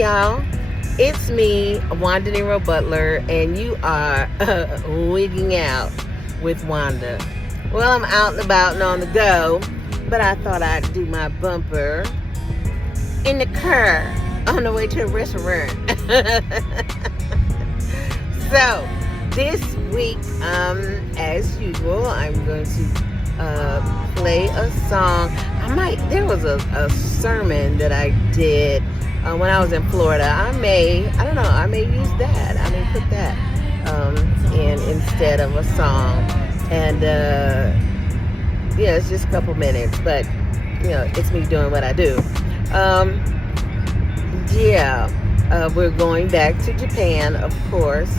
y'all. It's me, Wanda Nero Butler, and you are Wigging Out with Wanda. Well, I'm out and about and on the go, but I thought I'd do my bumper in the car on the way to a restaurant. So, this week, as usual, I'm going to play a song. There was a sermon that I did when I was in Florida. I may use that. I may put that in instead of a song. And it's just a couple minutes, but it's me doing what I do. We're going back to Japan, of course.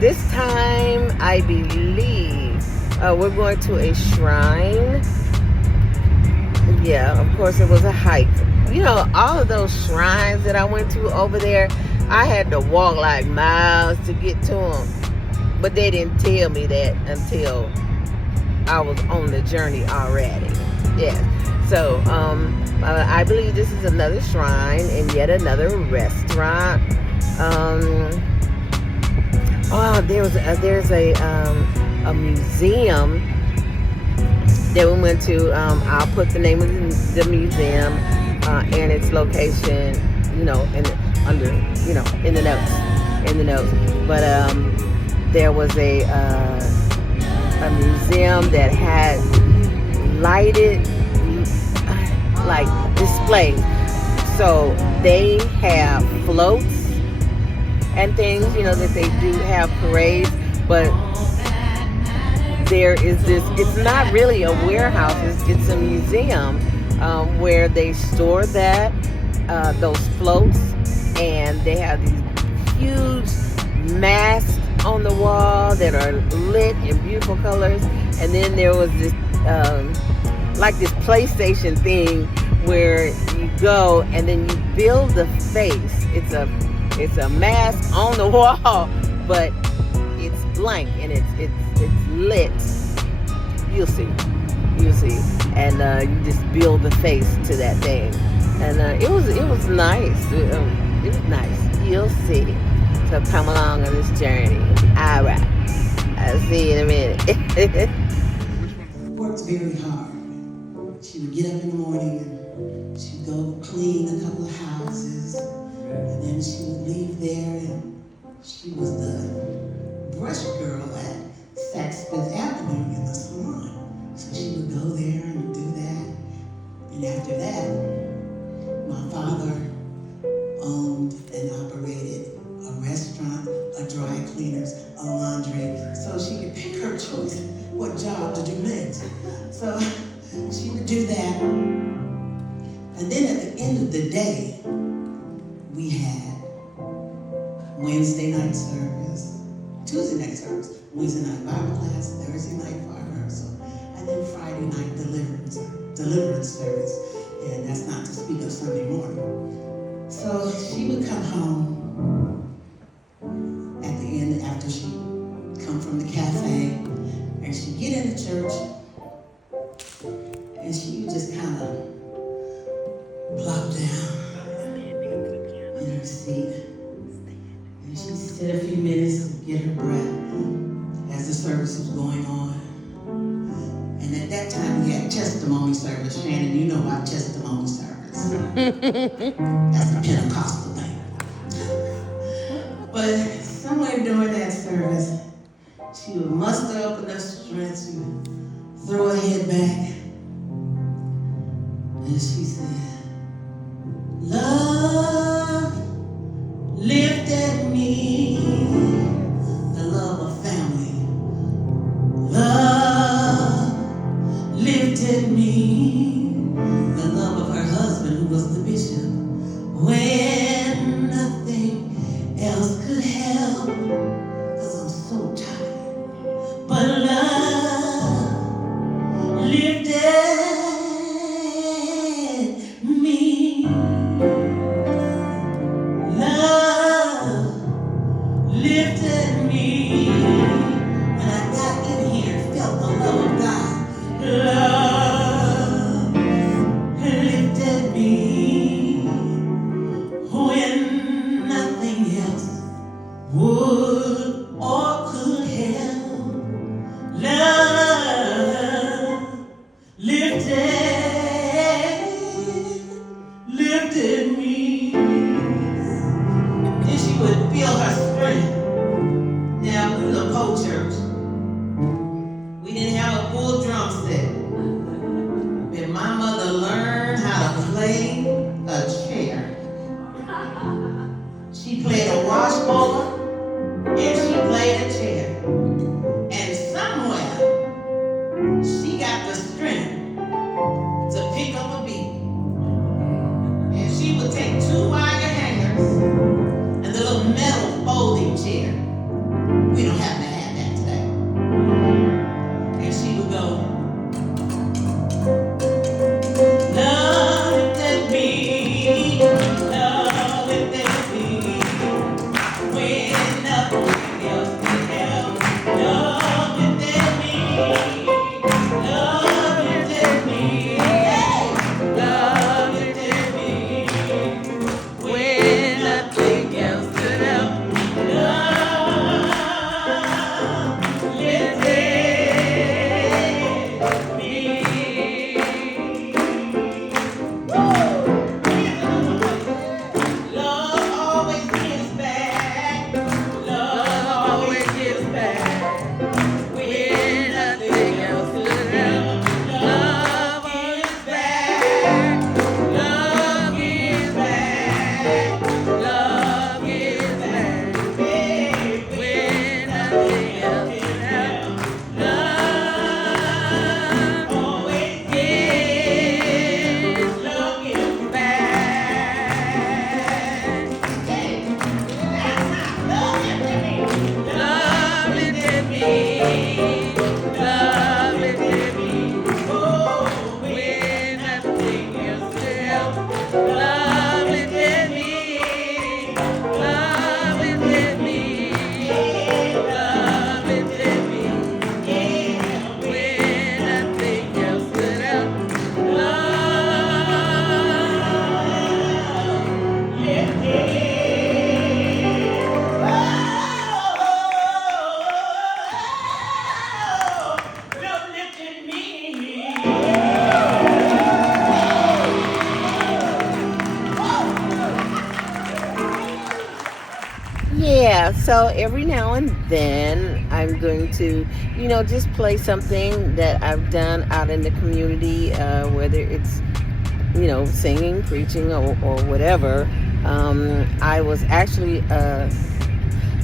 This time, I believe we're going to a shrine. Yeah, of course, it was a hike. All of those shrines that I went to over there, I had to walk like miles to get to them. But they didn't tell me that until I was on the journey already. Yes. So, I believe this is another shrine and yet another restaurant. There's a museum that we went to. I'll put the name of the museum and its location, in the notes. But there was a museum that had lighted displays. So they have floats and things, that they do have parades, but there is this, it's not really a warehouse, it's a museum where they store those floats, and they have these huge masks on the wall that are lit in beautiful colors. And then there was this this PlayStation thing where you go and then you build the face. It's a mask on the wall, but it's blank and it's lit. You'll see, and you just build the face to that thing, and it was nice. It was nice. You'll see. So come along on this journey. All right, I'll see you in a minute. Worked very hard. She would get up in the morning and she'd go clean a couple of houses, and then she would leave there, and she was the brush girl at Saks Fifth Avenue in the salon. So she would go there and do that. And after that, my father owned and operated a restaurant, a dry cleaners, a laundry, so she could pick her choice what job to do next. So she would do that. And then at the end of the day, we had Wednesday night service, Tuesday night service, Wednesday night Bible class, Thursday night choir rehearsal, and then Friday night deliverance service. And that's not to speak of Sunday morning. So she would come home at the end after she come from the cafe, and she'd get into church, and she would just kind of plop down in her seat, and she'd sit a few minutes and get her breath as the service was going on. And at that time we had testimony service. Shannon, you know about testimony service. That's a Pentecostal thing. But somewhere during that service, she would muster up enough strength to throw her head back, and she said, "Love lifted me," the love of family. Love lifted me, the love of her husband who was the bishop, when nothing else could help, 'cause I'm so tired. But love lifted me. Love lifted me. When I got in here and felt the love of God, love lifted me. When yeah, so every now and then I'm going to, just play something that I've done out in the community, whether it's, singing, preaching, or whatever. I was actually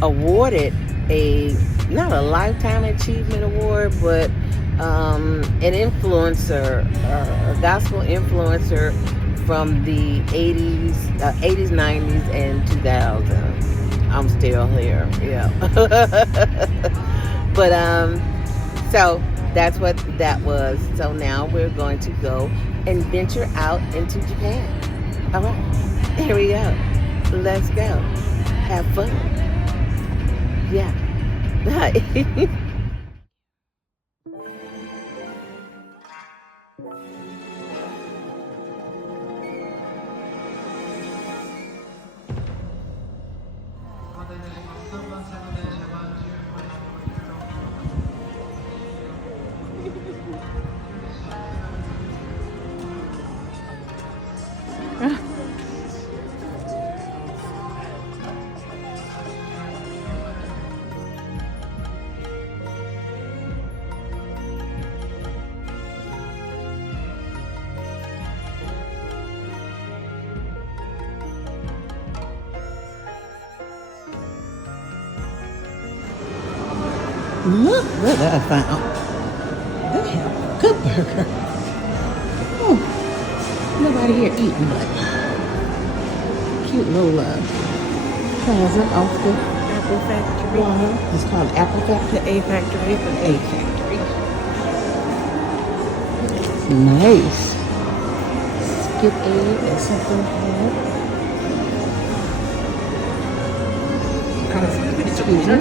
awarded a, not a lifetime achievement award, but an influencer, a gospel influencer from the 80s, 90s, and 2000s. I'm still here, yeah. But so that's what that was. So now we're going to go and venture out into Japan. All right, here we go. Let's go. Have fun. Yeah. Bye. Look what I found. They have a good burger. Oh, nobody here eating, but cute little plaza off the Apple Factory. water. It's called Apple Factory. The A Factory. A Factory. Nice. Skip egg and something like that. Excuse me.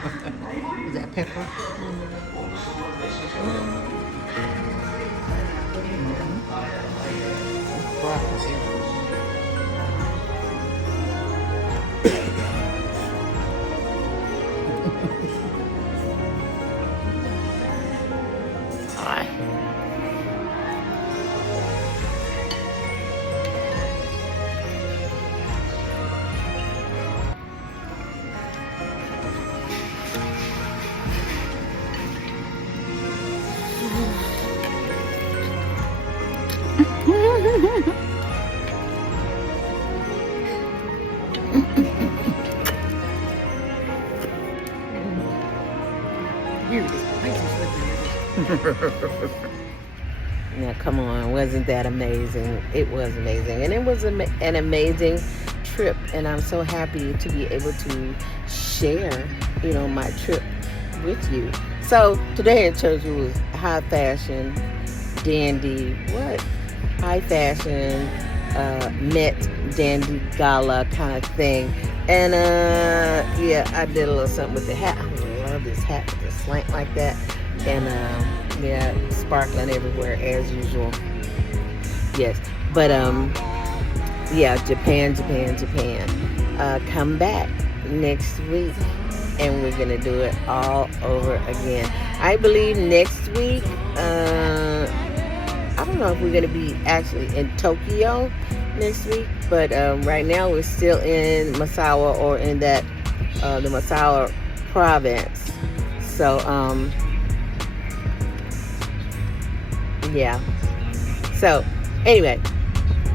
Is that pepper? Broccoli. Now, come on, wasn't that amazing? It was amazing. And it was an amazing trip. And I'm so happy to be able to share, my trip with you. So, today in church, it was high fashion, dandy, high fashion, Met, dandy, gala kind of thing. And, I did a little something with the hat. I love this hat with a slant like that. And, sparkling everywhere as usual. Yes. But, Japan. Come back next week and we're going to do it all over again. I believe next week, I don't know if we're going to be actually in Tokyo next week, but right now we're still in Misawa, or in that, the Misawa province. So, So, anyway,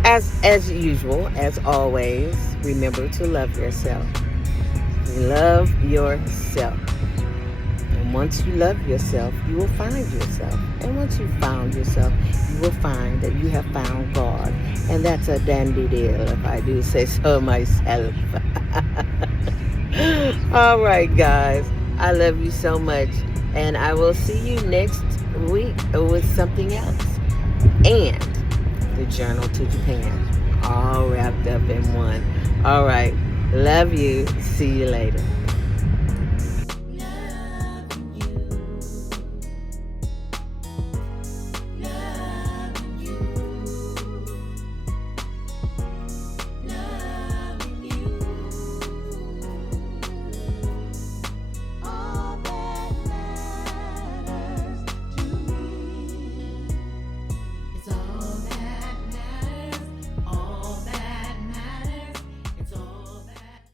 as usual, as always, remember to love yourself. Love yourself. And once you love yourself, you will find yourself. And once you found yourself, you will find that you have found God. And that's a dandy deal, if I do say so myself. All right, guys. I love you so much. And I will see you next week with something else. And the Journal to Japan. All wrapped up in one. All right. Love you. See you later.